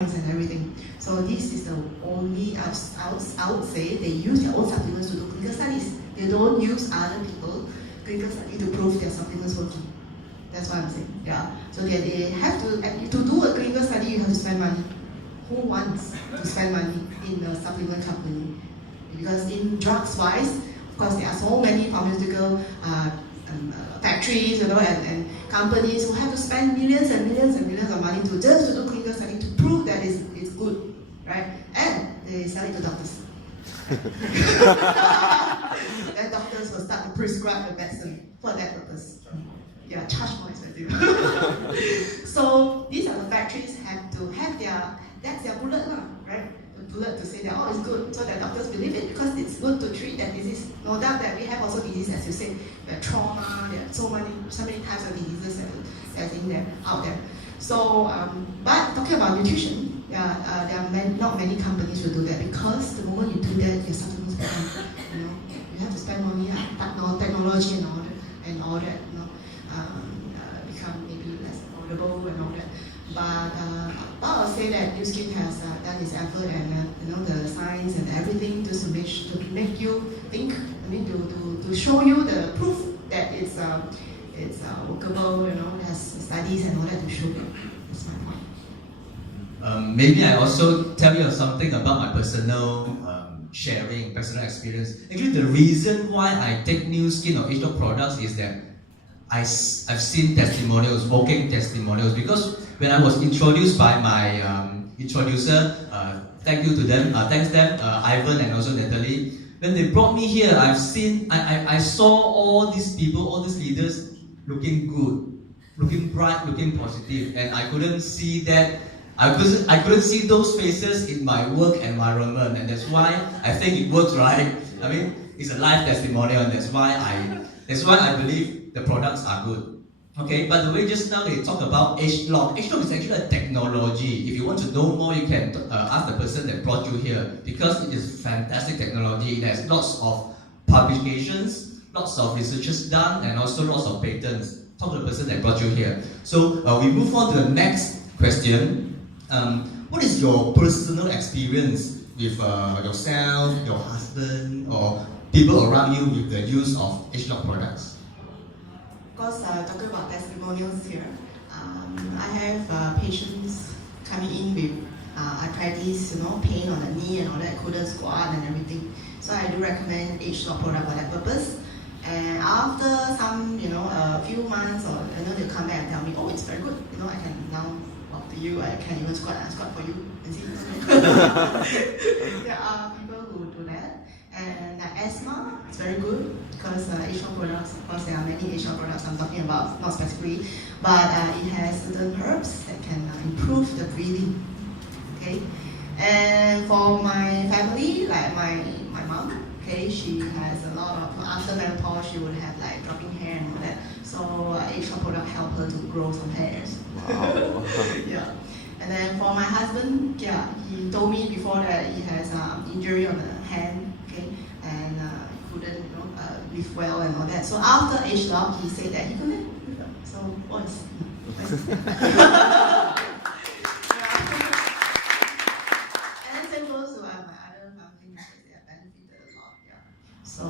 and everything. So this is the only, I would say, they use their own supplements to do clinical studies. They don't use other people clinical study to prove their supplements working. That's what I'm saying. Yeah. So they have to do a clinical study, you have to spend money. Who wants to spend money in a supplement company? Because in drugs wise, of course, there are so many pharmaceutical factories, and companies who have to spend millions and millions and millions of money to just to do clinical study to prove that it's good, right? And they sell it to doctors. Then doctors will start to prescribe the medicine for that purpose. Yeah, charge more expensive. So these are the factories have to have that's their bullet, right? The bullet to say that, oh, it's good, so that doctors believe it because it's good to treat that disease. No doubt that we have also disease, as you said, trauma, there are so many types of diseases that's in there, out there. So, but talking about nutrition, there are not many companies will do that because the moment you do that, your supplements become, you have to spend money on technology and all that, become maybe less affordable and all that. But I'll say that Nu Skin has done its effort and the science and everything just to make you think. I mean to show you the proof that it's workable. It has studies and all that to show you. That's my point. Maybe I also tell you something about my personal sharing, personal experience. Actually, the reason why I take Nu Skin or H-Dog products is that I've seen testimonials, walking testimonials, because when I was introduced by my introducer, thank you to them, thanks them, Ivan and also Natalie. When they brought me here, I saw all these people, all these leaders looking good, looking bright, looking positive, and I couldn't see that. I couldn't see those faces in my work environment, and that's why I think it works, right? I mean, it's a live testimonial, and that's why I believe the products are good. Okay, by the way, just now they talk about H-Log. H-Log is actually a technology. If you want to know more, you can ask the person that brought you here, because it is fantastic technology. It has lots of publications, lots of researches done, and also lots of patents. Talk to the person that brought you here. So we move on to the next question. What is your personal experience with yourself, your husband, or people around you with the use of H-Log products? Of course, talking about testimonials here, I have patients coming in with arthritis, pain on the knee and all that, couldn't squat and everything. So I do recommend H-Log product for that purpose. And after some, a few months, or they'll come back and tell me, oh, it's very good. I can now walk to you, I can even squat for you and see. There are people who do that. And asthma, it's very good because H-Log products, of course, there are many H-Log products I'm talking about, not specifically, but it has certain herbs that can improve the breathing. Okay, and for my family, like my mom, okay, she has a lot of, after menopause, she would have like dropping hair and all that. So H-Log product help her to grow some hairs. Wow. Yeah. And then for my husband, yeah, he told me before that he has injury on the hand, okay, and he couldn't, live well and all that. So after H-Log, he said that he couldn't live well. So boys. And same goes to my other family members. They have benefited a lot. Yeah. So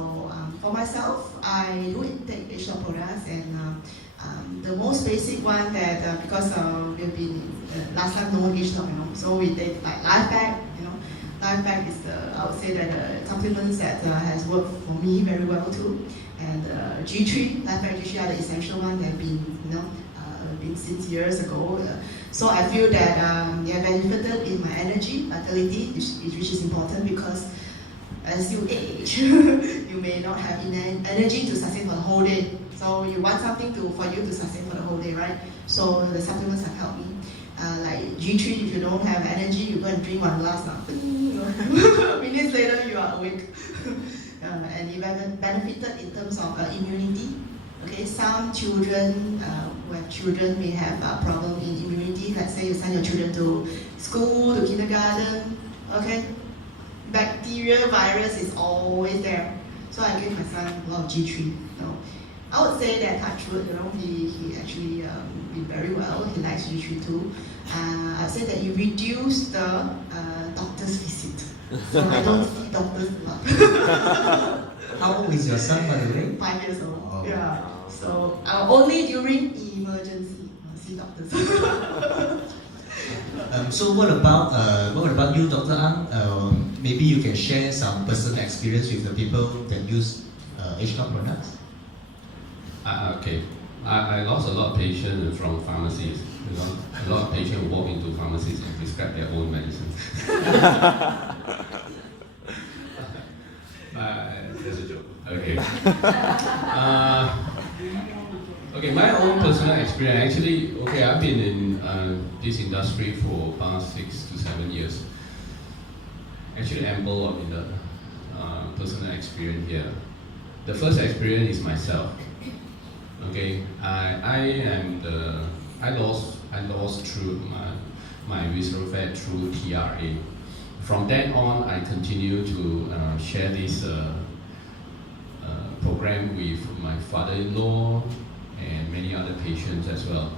for myself, I do take H-Log products, and the most basic one that because we've been last time no H-Log, so we take like Life Pack. Life Pack is I would say that the supplements that has worked for me very well too. And G3, Life Pack G3 are the essential ones that have been, been since years ago. So I feel that they have benefited in my energy, vitality, which is important because as you age, you may not have enough energy to sustain for the whole day. So you want something for you to sustain for the whole day, right? So the supplements have helped me. Like G3, if you don't have energy, you go and drink one glass now. Minutes later, you are awake. And you have benefited in terms of immunity. Okay, some children who have children may have a problem in immunity. Let's say you send your children to school, to kindergarten. Okay, bacteria, virus is always there. So I gave my son a lot of G3. I would say that touch wood, he actually did very well. He likes G3 too. I'd say that you reduce the doctor's visit. So I don't see doctors a lot. How old is your son, by the way? 5 years old. Oh. Yeah. So only during emergency see doctors. So what about you, Dr. Ang? Maybe you can share some personal experience with the people that use HCOP products. Okay. I lost a lot of patients from pharmacies. You know, a lot of patients walk into pharmacies and prescribe their own medicine. That's a joke. Okay. Okay, my own personal experience. Actually, okay, I've been in this industry for past 6 to 7 years. Actually, ample of the personal experience here. The first experience is myself. Okay, I lost through my visceral fat through TRA. From then on, I continue to share this program with my father-in-law and many other patients as well.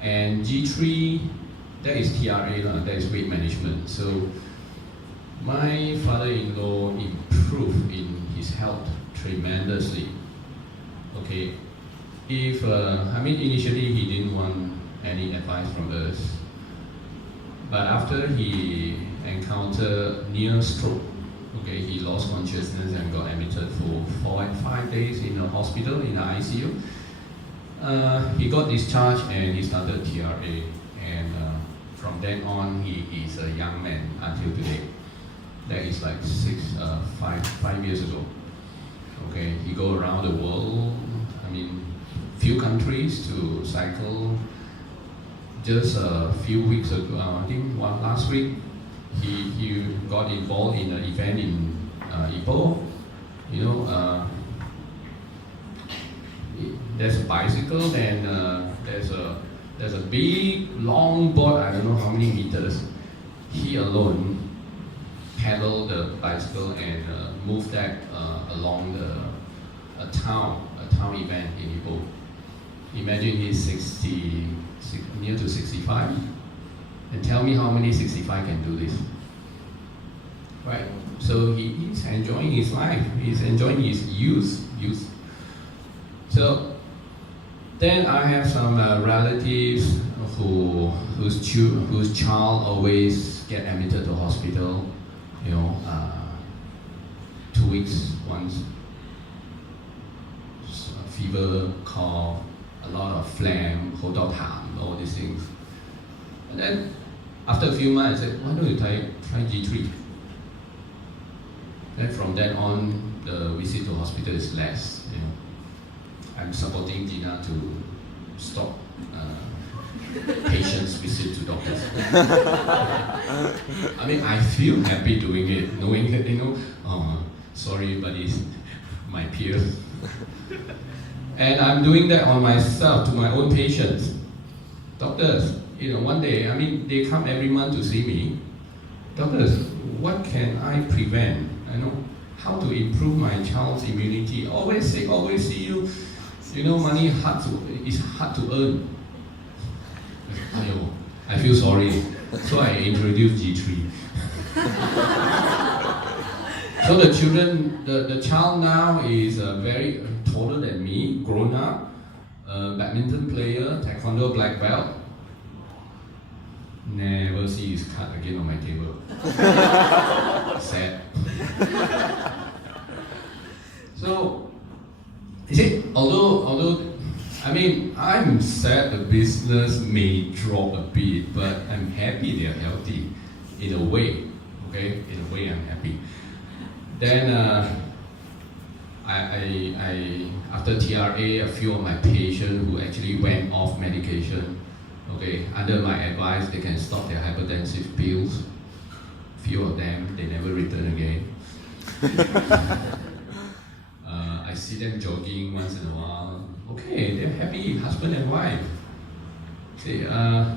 And G3, that is TRA, that is weight management. So my father-in-law improved in his health tremendously. Okay, initially he didn't want any advice from us, but after he encountered near stroke, okay, he lost consciousness and got admitted for 4 and 5 days in a hospital in the ICU. He got discharged and he started TRA, and from then on he is a young man until today. That is like 5 years ago. Okay, he go around the world. Few countries to cycle. Just a few weeks ago, I think last week, he got involved in an event in Ipoh. You know, there's a bicycle and there's a big long board. I don't know how many meters. He alone pedaled the bicycle and moved that along a town event in Ipoh. Imagine he's near to 65, and tell me how many 65 can do this, right? So he's enjoying his life. He's enjoying his youth. So then I have some relatives whose child always get admitted to hospital. You know, 2 weeks once. Fever, cough, a lot of phlegm, all these things. And then after a few months, I said, why don't you try G3? Then from then on, the visit to hospital is less. You know, I'm supporting Gina to stop patients' visit to doctors. I feel happy doing it, knowing that, sorry, but it's my peer. And I'm doing that on myself, to my own patients. Doctors, one day, they come every month to see me. Doctors, what can I prevent? How to improve my child's immunity? Always sick, always see you. Money is hard to earn. I feel sorry. So I introduced G3. So the children, the child now is very taller than me, grown up, badminton player, taekwondo black belt. Never see his card again on my table. Sad. So, you see, although I'm sad the business may drop a bit, but I'm happy they're healthy, in a way. Okay, in a way I'm happy. Then I after TRA, a few of my patients who actually went off medication, okay, under my advice, they can stop their hypertensive pills. Few of them, they never return again. I see them jogging once in a while. Okay, they're happy, husband and wife. See, I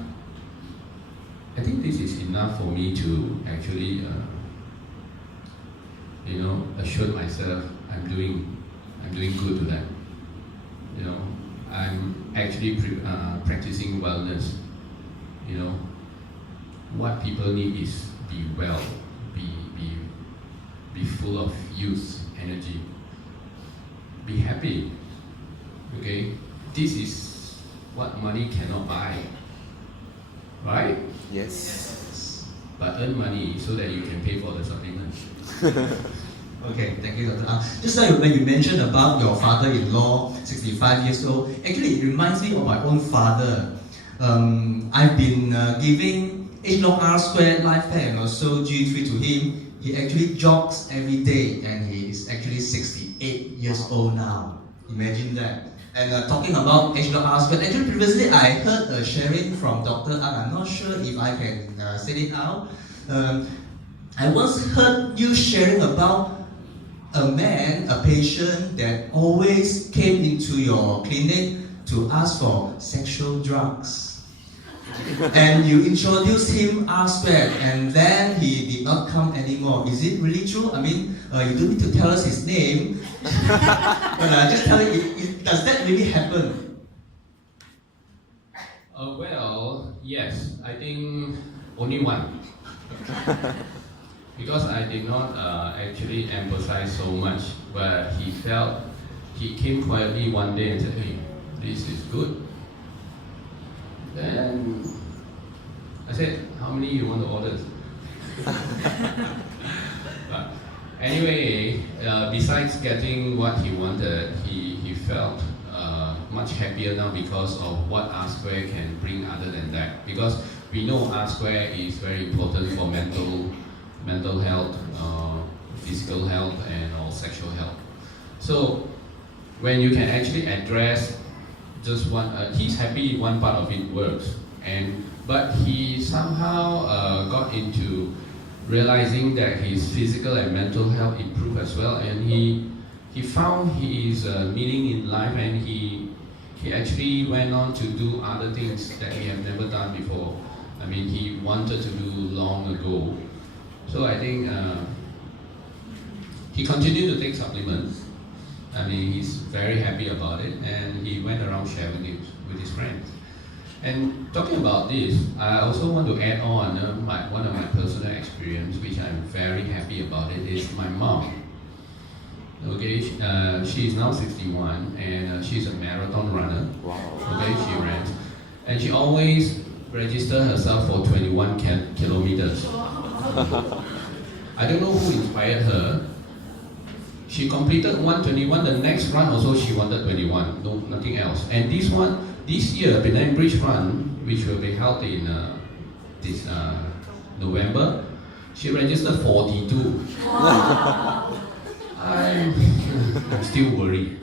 think this is enough for me to actually, assure myself I'm doing good to them. I'm actually practicing wellness. You know, what people need is be well, be full of youth, energy, be happy. Okay, this is what money cannot buy, right? Yes. But earn money so that you can pay for the supplements. Okay, thank you, Dr. Ang. Just like when you mentioned about your father-in-law, 65 years old, actually it reminds me of my own father. I've been giving H-Long R-squared life pack and also G3 to him. He actually jogs every day and he is actually 68 years old now. Imagine that. And talking about H-Long R-squared, actually previously I heard a sharing from Dr. Ang. I'm not sure if I can say it out. I once heard you sharing about a man, a patient that always came into your clinic to ask for sexual drugs. And you introduced him R-squared and then he did not come anymore. Is it really true? I mean, you don't need to tell us his name. But just tell me, does that really happen? Well, yes, I think only one. Because I did not actually emphasize so much, but he came quietly one day and said, hey, this is good. Then I said, how many you want to order? But anyway, besides getting what he wanted, he felt much happier now because of what R-square can bring other than that. Because we know R-square is very important for mental health, physical health, and all sexual health. So when you can actually address just one, he's happy one part of it works, but he somehow got into realizing that his physical and mental health improved as well, and he found his meaning in life, and he actually went on to do other things that he had never done before. I mean, he wanted to do long ago. So I think he continued to take supplements. I mean, he's very happy about it, and he went around sharing it with his friends. And talking about this, I also want to add on one of my personal experience, which I'm very happy about it, is my mom. Okay, she is now 61, and she's a marathon runner. Wow. Okay, she runs, and she always registers herself for 21 kilometers. I don't know who inspired her. She completed 121. The next run also she wanted 21. No, nothing else. And this year, Penang Bridge Run, which will be held in this November, she registered 42. I'm still worried.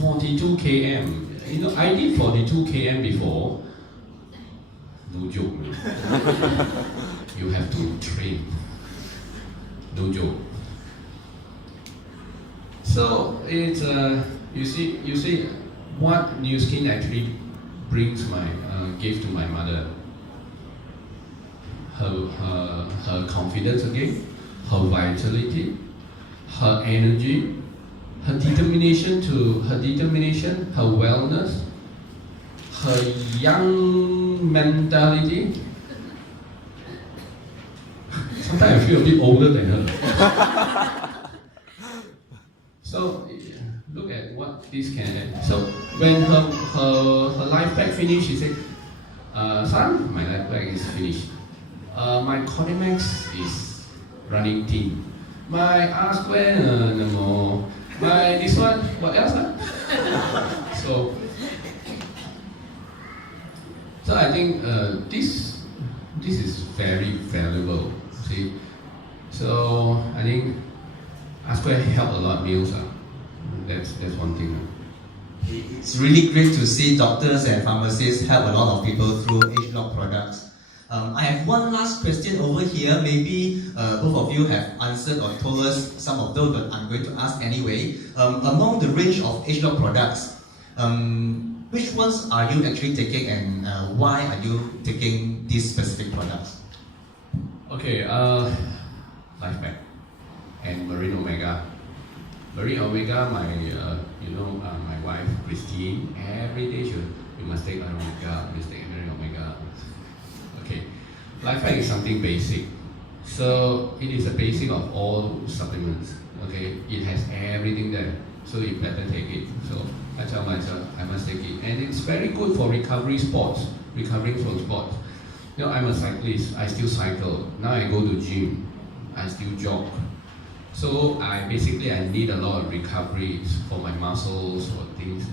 42 km. You know, I did 42 km before. No joke, man. You have to train. No joke. So it's you see what New Skin actually brings gave to my mother. Her confidence again, her vitality, her energy, her determination, her wellness, her young mentality. Sometimes I feel a bit older than her. So look at what this can add. So when her life pack finished, she said, "Son, my life pack is finished. My Codimax is running thin. My R-square, no more. My this one, what else? So I think this is very valuable. See, so I think R-square help a lot meals. That's one thing. It's really great to see doctors and pharmacists help a lot of people through H-Log products. I have one last question over here. Maybe both of you have answered or told us some of those, but I'm going to ask anyway. Among the range of H-Log products, which ones are you actually taking, and why are you taking these specific products? Okay, Life Pack and Marine Omega. Marine Omega, my wife Christine, every day you must take Marine Omega, you must take Marine Omega. Okay, Life Pack is something basic. So it is a basic of all supplements. Okay, it has everything there. So you better take it. So I tell myself I must take it, and it's very good for recovering from sports. I'm a cyclist. I still cycle. Now I go to gym. I still jog. So I need a lot of recoveries for my muscles or things,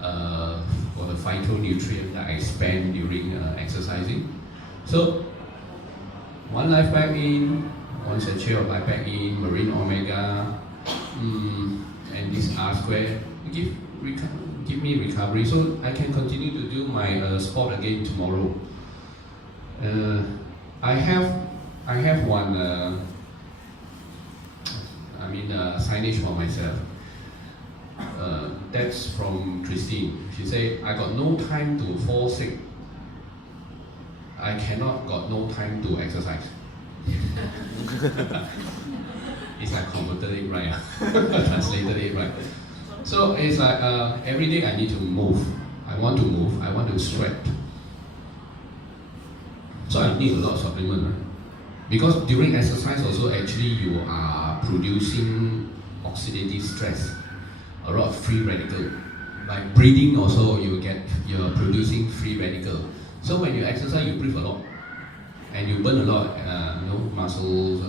for the phytonutrient that I spend during exercising. So one Life Pack in, one sachet of Life Pack in, Marine Omega, and this R square give me recovery, so I can continue to do my sport again tomorrow. I have one. Signage for myself. That's from Christine. She said, I got no time to fall sick. I got no time to exercise. It's like converted it right, translated it right. So it's like every day I need to move. I want to move. I want to sweat. So I need a lot of supplement, right? Because during exercise also actually you are producing oxidative stress, a lot of free radical. Like breathing also you're producing free radical. So when you exercise you breathe a lot and you burn a lot muscles.